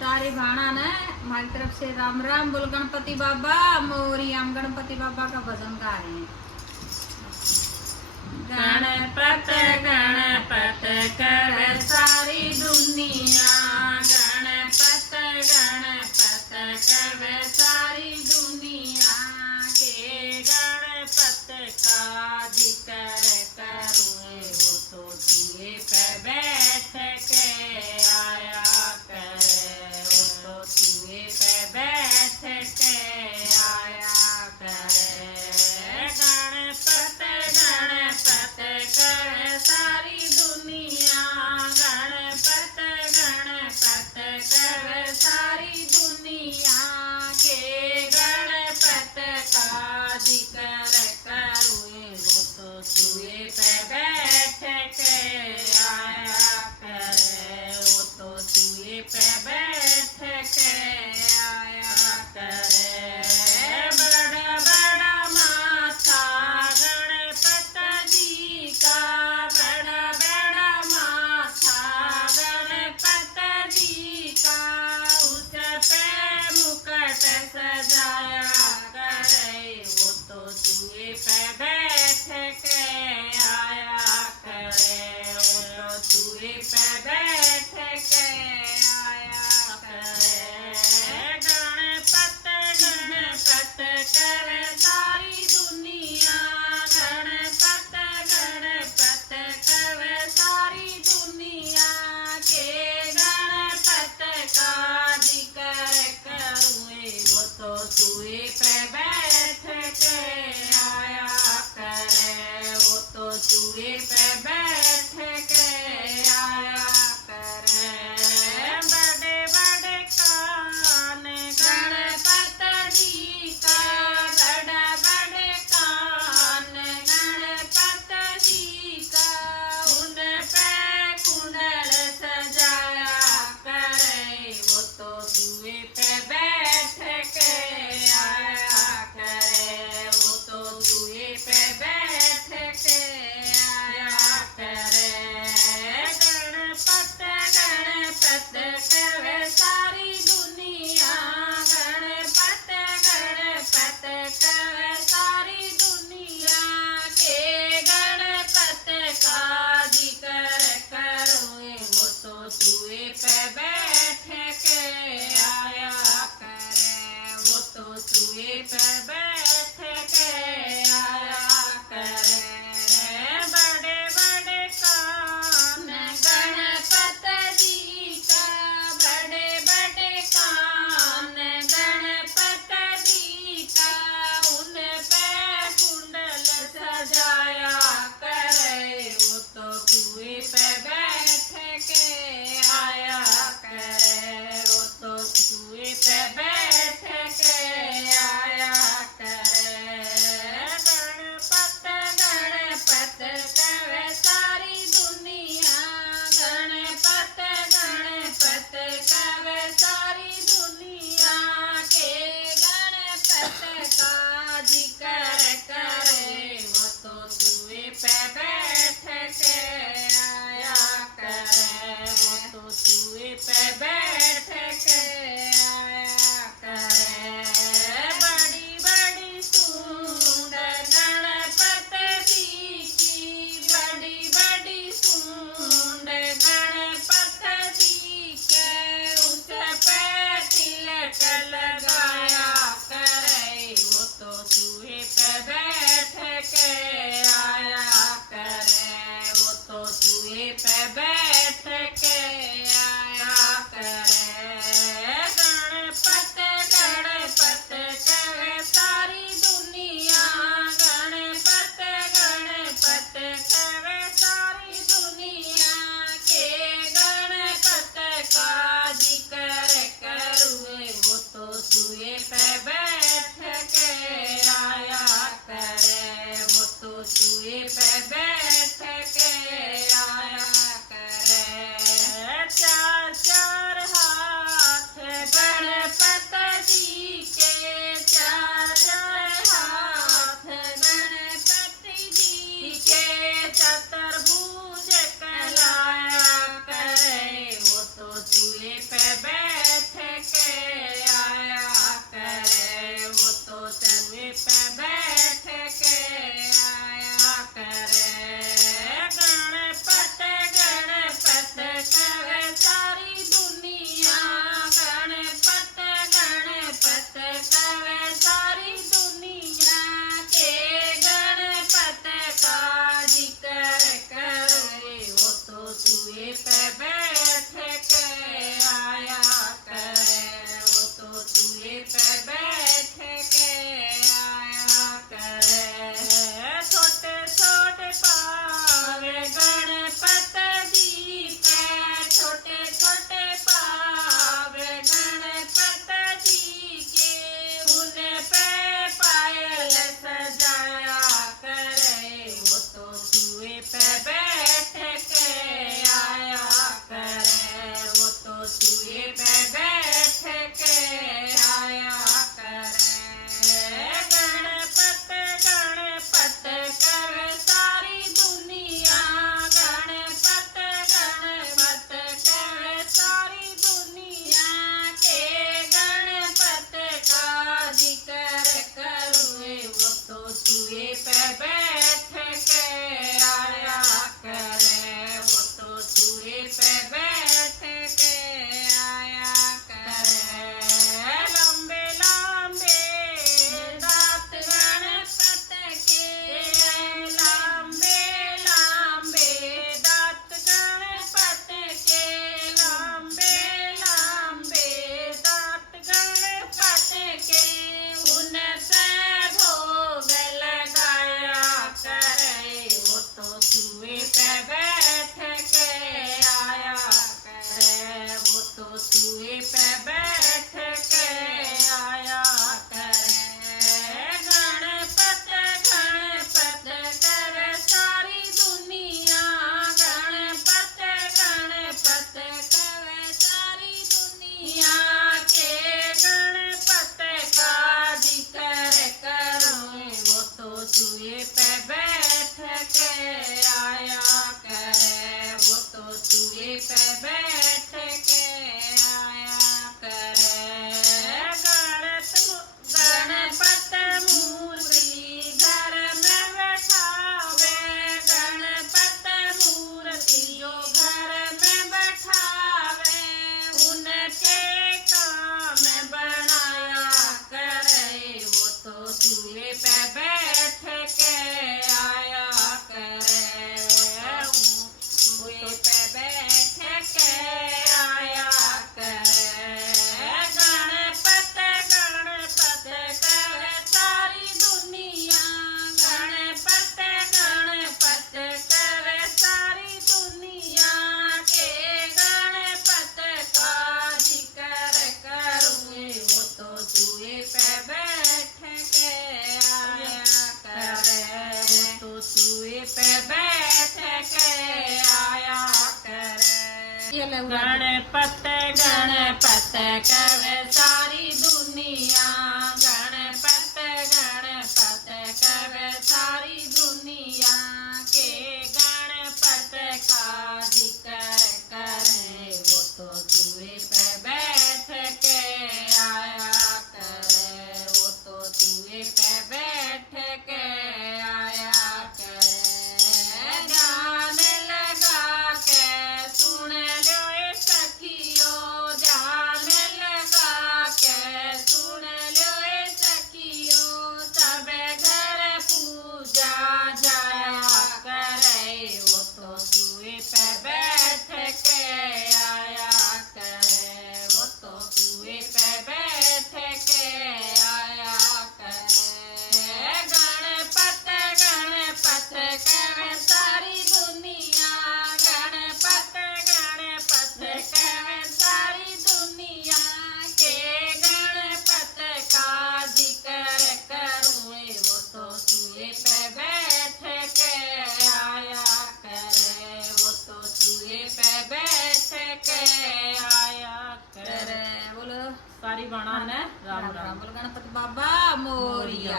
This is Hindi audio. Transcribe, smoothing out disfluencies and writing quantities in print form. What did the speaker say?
सारे भाणा ने हमारी तरफ से राम राम। बोल गणपति बाबा मोरी। हम गणपति बाबा का भजन गा रहे हैं। गणपत गणपत कर सारी दुनिया, गणपत गणपत कर सारी दुनिया के। गणपत का जिक्र करूँ वो तो दिए पे बैठ के आया करे, वो तो दिए पे बैठ के आया करे। गणपत गणपत कर सारी दुनिया, गणपत गणपत पे बैठ के आया करे। गणपत गणपत करे सारी दुनिया, गणपत गणपत करे सारी दुनिया के। गणपत का जिक्र करूं वो तो चूहे पे बैठ के आया करे, वो तो चूहे पे बैठ के आया करे। गणपत मूर्ति घर में बैठावे, गणपत मूर्ति जो घर में बैठावे, उनके काम बनाया करे वो तो चूहे पे बैठ के आया करे। चूहे पे बैठ के आया करे। गणपत गणपत करे सारी दुनिया, गणपत गणपत करे सारी दुनिया के। गणपत का जिक्र करूं वो तो चूहे पे बैठ के आया करे, वो तो चूहे पे बैठ के आया करे। गणपत गणपत करे सारी दुनिया, गणपत गणपत करे सारी दुनिया के। गणपत का जिक्र करे वो तो चूहे पे बैठ के आया करे, वो तो चूहे पे बैठ के आया करे। ध्यान लगा के सुन लो ए सखियो, ध्यान लगा के सुन लो ए सखियो। सब घर पूजा जाया करे वो तो चूहे पे बैठ के आया करे, वो तो चूहे पे बैठ के आया करे। गणपत गणपत करे सारी दुनिया, गणपत गणपत करे सारी दुनिया के। गणपत का जिक्र करूं वो तो चूहे पे बैठ के आया करे, वो तो चूहे पे बैठ के आया करे। बोलो सारी बाणा ने राम राम। बोलो गणपति बाबा मोरिया।